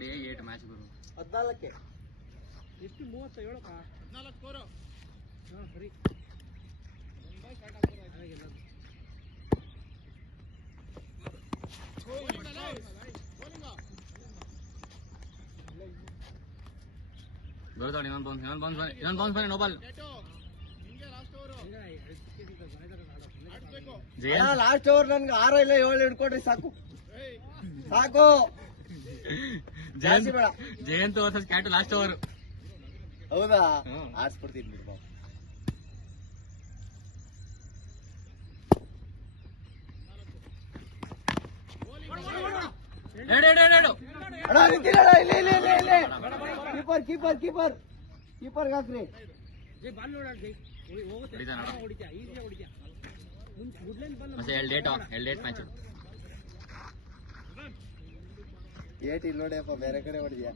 Day 8 match ಗುರು 14ಕ್ಕೆ ಎಷ್ಟು 37 ಕಾ 14 score ಹಾ ಸರಿ ಮುಂಬೈ ಸ್ಟಾರ್ಟ್ ಆಗ್ತಿದೆ ಹಾಗೆಲ್ಲ ಬರುತ್ತಾಳೆ ಇನ್ನೊಂದು ಬೌನ್ಸ್ ಬನ್ನಿ ನೋಬಲ್ ಲಾಸ್ಟ್ ಓವರ್ ನನ್ಗೆ 6 ಇಲ್ಲ 7 ಹಿಡ್ಕೊಡ್ರಿ ಸಾಕು ಸಾಕು ಜಾಸ್ತಿ ಬೇಡ. ಜಯಂತ್ ವರ್ಸಸ್ ಕ್ಯಾಟು ಲಾಸ್ಟ್ ಓವರ್. ಹೌದಾ ಆಡ್ಸ್ಬಿಡ್ತೀನಿ ಬಿಡು. ಅಣ್ಣ ನಿಂತಿಲ್ಲ ಇಲ್ಲ ಕೀಪರ್ ಕೀಪರ್ ಕೀಪರ್ ಕೀಪರ್ ಹಾಕ್ರಿ. ಜೈ ಬಾಲ್ ನೋಡ ಜೈ ಹೋಗುತ್ತೆ ಹೊಡಿತಾ ಈಜಿಯಾಗಿ ಹೊಡಿತಾ ಗುಡ್ ಲೈನ್ ಬಾಲ್ ಮತ್ತೆ 2 ಡೇಟ್ ಮ್ಯಾಚ್ ಏಟ್ ಇಲ್ಲಿ ನೋಡಿಯಪ್ಪ ಬೇರೆ ಕಡೆ ಹೊಡಿದ್ಯಾ.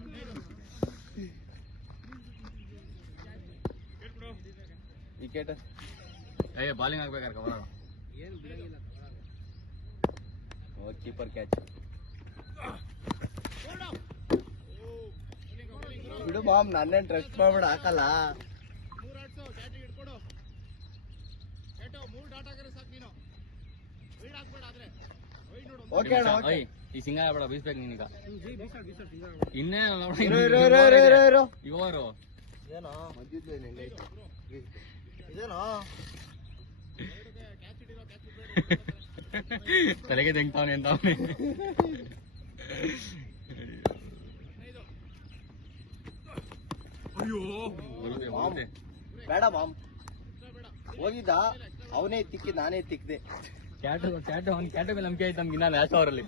ವಿಕೆಟ್ ಬಾಲಿಂಗ್ ಆಗ್ಬೇಕಾರೆ ಕವರ್ ಏನು ಬಿಡಂಗಿಲ್ಲ ಕೀಪರ್ ಕ್ಯಾಚ್ ಬಿಡು ಮಾಮ್ ನನ್ನೇನ್ ಟ್ರಸ್ಟ್ ಮಾಡ್ಬಿಡ ಹಾಕಲ್ಲ. ಓಕೆ ಅಣ್ಣ ಈ ಸಿಂಗಾರ ಬೇಡ ಬೀಸ್ಬೇಕು ನೀನೀಗ ಇನ್ನೇ ಇವರು ಏನೋ ಇದೇನೋ ತಲೆಗೆ ತೆಗ್ತಾವನೆ ಅಂತ ಅವನೇ. ಬೇಡ ಮಾಮ್ ಹೋಗಿದ್ದ ಅವನೇ ತಿಕ್ಕಿ ನಾನೇ ತಿಕ್ಕಿದೆ. ಕ್ಯಾಟು ಮೇಲೆ ನಂಬಿಕೆ ಆಯ್ತು ನಮ್ಗೆ ಇನ್ನ ಲಾಸ್ಟ್ ಅವರಲ್ಲಿ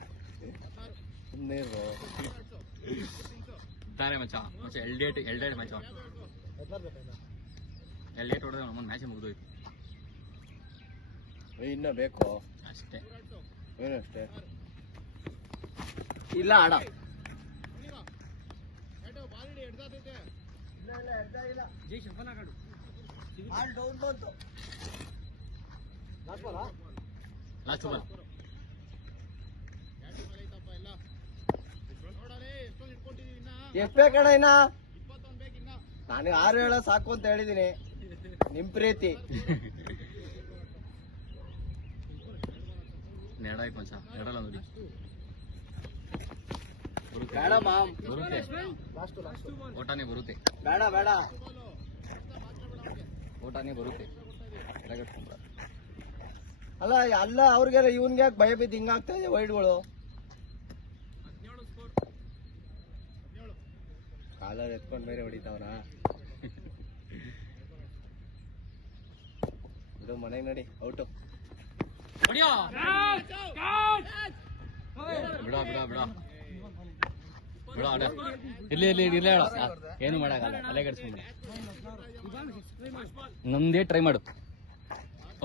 ತಾನೇ ಮಚ್ಚ ಎಲ್ಡೇಟ್ ಮಚ್ಚ ಎಲ್ಡೇಟ್ ಹೊಡೆದ್ರೆ ನಮ್ಮೊಂದು ಮ್ಯಾಚ್ ಮುಗಿದೋಯ್ತು. ಇನ್ನ ಬೇಕು ಅಷ್ಟೇ ಏನಷ್ಟೇ ಇಲ್ಲ ಆಡ ಜೈ ಶಫನ ಕಾಡು ಡೌನ್ ಬಂತು ಲಾಸ್ಟ್ ಬಾಲ್ ಎಷ್ಟೇ ಕಣ ಇನ್ನ ನಾನು 6 ಹೇಳ ಸಾಕು ಅಂತ ಹೇಳಿದೀನಿ. ನಿಮ್ ಪ್ರೀತಿ ನೆಡಾಯ್ತು ಮಚ್ಚ ನೆಡಲ್ಲ ನೋಡಿ ಬೇಡ ಮಾಮ್ ಬರುತ್ತೆ ಓಟಾನೇ ಬರುತ್ತೆ ಬೇಡ ಬೇಡ ಓಟಾನೇ ಬರುತ್ತೆ. ಅಲ್ಲ ಅಲ್ಲ ಅವ್ರಿಗೆಲ್ಲ ಇವನ್ಗೆ ಯಾಕೆ ಭಯ ಬಿದ್ದು ಹಿಂಗಾಗ್ತಾ ಇದೆ ವೈಡ್ಗಳು. ಕಾಲರ್ ಎತ್ಕೊಂಡ್ ಬೇರೆ ಹೊಡಿತಾವನ ಇದು ಮನೆಗೆ ನಡಿ ಔಟು ಬಿಡ ಇಲ್ಲಿ ಹೇಳ ಏನು ಮಾಡಾಗಲ್ಲ ತಲೆ ಕೆಡಿಸ್ಕೊಂಡ ನಮ್ದೇ ಟ್ರೈ ಮಾಡು.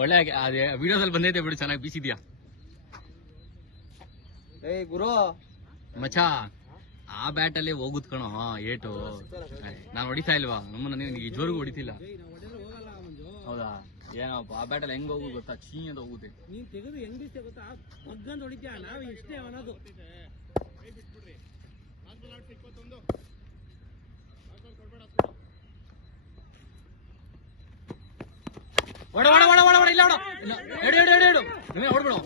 ಒಳ್ಳೆ ಅದೇ ವಿಡಿಯೋದಲ್ಲಿ ಬಂದೈತೆ ಬಿಡು ಚೆನ್ನಾಗಿ ಬೀಸಿದ್ಯಾ ಏಯ್ ಗುರು ಮಚಾ ಆ ಬ್ಯಾಟ್ ಅಲ್ಲಿ ಹೋಗುದ್ ಕಣೋ ಏಟು. ನಾನು ಹೊಡಿತಾ ಇಲ್ವಾ ನಮ್ಮನ್ನ ಈ ಜೋರ್ಗೂ ಹೊಡಿತಿಲ್ಲ. ಹೌದಾ ಏನಪ್ಪ ಆ ಬ್ಯಾಟಲ್ಲಿ ಹೆಂಗ್ ಹೋಗುದು ಗೊತ್ತಾ ಚೀ ಅಂತ ಹೋಗುತ್ತೆ. ನೀನ್ ತೆಗೆದು ಹೆಂಗ್ ಬೀಸ್ತೆ ಗೊತ್ತಾ ಬಗ್ಗಂದ್ ಹೊಡಿತೀಯ ನಾವ್ ಇಷ್ಟೇ ಅನ್ನೋದು. ಇಲ್ಲ ಎಡು ನೀವೇ ಹೊಡ್ಬಿಡು.